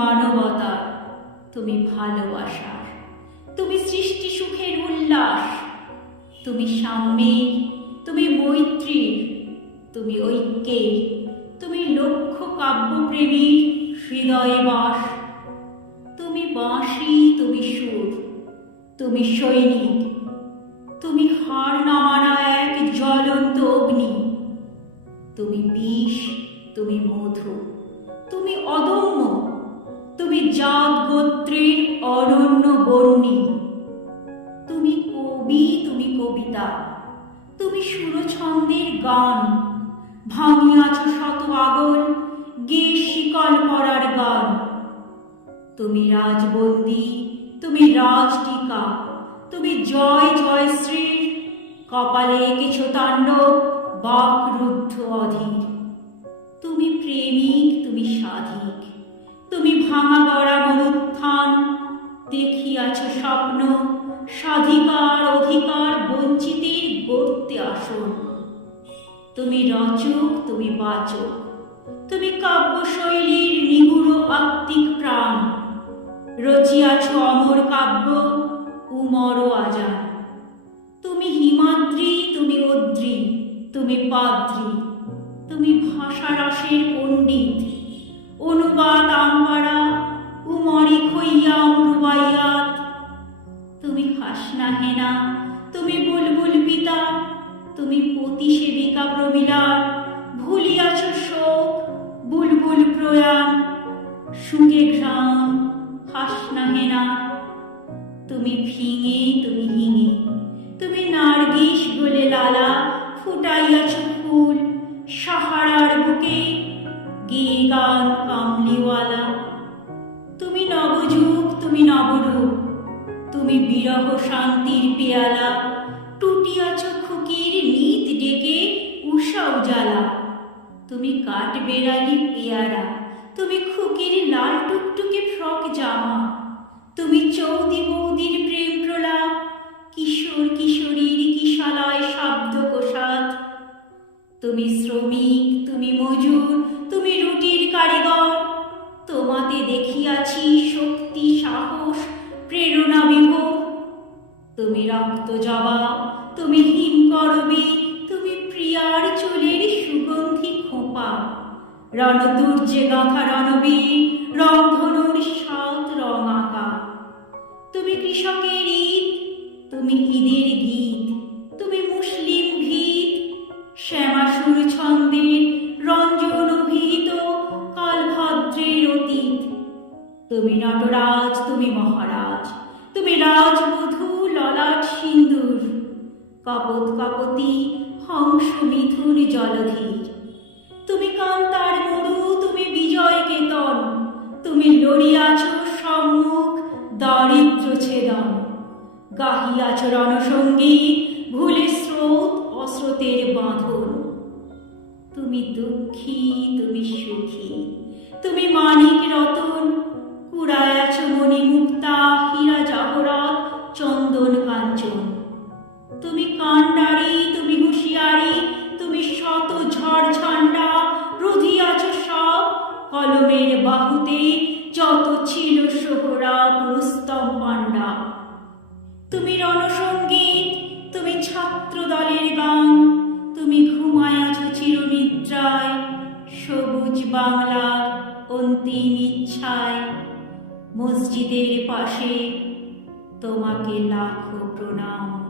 মানবতার তুমি ভালোবাসার। তুমি সৃষ্টি সুখের উল্লাস। তুমি সাম্যের তুমি মৈত্রীর, তুমি ঐক্যের, তুমি লক্ষ্য কাব্যপ্রেমীর হৃদয়ে বাস। তুমি বাঁশি, তুমি সুর, তুমি সৈনিক, তুমি হার নামানা এক জ্বলন্ত অগ্নি। তুমি বিষ, তুমি মধু। জাত গোত্রের অনন্য বর্ণী। তুমি কবি, তুমি কবিতা, তুমি সুরছন্দের গান, ভাঙিয়াছ শত আগল গে শিকল পরার গান। তুমি রাজবন্দী, তুমি রাজটিকা, তুমি জয় জয়শ্রীর কপালে কিছু তাণ্ডব বাক রুদ্ধ অধীর। তুমি প্রেমিক, তুমি সাধিক তুমি ভাঙা গড়া মনুত্থান দেখিয়াছ স্বপ্ন স্বাধিকার অধিকার বঞ্চিতের গড়তে আসন। তুমি রচক, তুমি বাচক, তুমি কাব্যশৈলীর নিগুড় আত্মিক প্রাণ। রচিয়াছ অমর কাব্য, উমর আজান। তুমি হিমাদ্রি, তুমি অদ্রি তুমি পাদ্রি, তুমি ভাষা রসের পণ্ডিত। অনুবাদ আম্বারা উমরি খইয়া রুবাইয়াত তুমি হাসনা হেনা, তুমি বুলবুল পিতা, তুমি পতি সেবিকা প্রমিলার। ভুলিয়াছ শোক, বুলবুল প্রয়াণ, সুখে ঘ্রাম হাসনা হেনা। তুমি ভিঙে তুমি বিরহ শান্তির পেয়ালা টুটিয়াছ খুকির নিত ডেকে উষা উজালা। তুমি কাঠ বেড়ালি পেয়ারা, তুমি খুকির লাল টুকটুকে ফ্রক জামা। তুমি চৌদি বৌদির প্রেম প্রলাপ, কিশোর কিশোরীর কিশালায় শব্দ কোষাত তুমি শ্রমিক, তুমি মজুর, তুমি রুটির কারিগর। তোমাতে দেখিয়াছি শক্তি, সাহস, প্রেরণা বিভোর। তুমি রক্ত জবা তুমি হিমকরবী তুমি প্রিয়ার চুলের সুগন্ধি খোঁপা। রণদুর্যে গাথা রণবীর রংধনুর সাত রং আঁকা। তুমি কৃষকের ঈদ, তুমি ঈদের গীত, তুমি মুসলিম ভীত। শ্যামাসুর ছন্দের রঞ্জন অভিহিত কালভদ্রের অতীত। তুমি নটরাজ, তুমি মহারাজ। তুমি রাজবধূ ললাট সিন্দুর। কপত কপতি, হংস মিথুন জলধীর। তুমি কান্তার মরু তুমি বিজয় কেতন। তুমি লড়িয়াছ সম্মুখ দারিদ্র ছেদন। গাহিয়াছ রণসঙ্গীত ভুলে স্রোত অস্রোতের বাঁধন। তুমি দুঃখী, তুমি সুখী। তুমি মানিক রতন কুড়ায়াছ মণিমুক্তা হীরা জহরত চন্দন কাঞ্চন। তুমি কান্ডারি, তুমি হুঁশিয়ারি, তুমি শত ঝড় ঝান্ডা রুধিয়াছ সব কলমের বাহুতে, যত ছিল সোহরাব রুস্তম পাণ্ডা। তুমি রণসঙ্গীত, তুমি ছাত্র দলের গান, তুমি ঘুমায়াছ চিরনিদ্রায়, সবুজ বাংলার অন্তিম ইচ্ছায়। মসজিদের পাশে তোমাকে লাখো প্রণাম।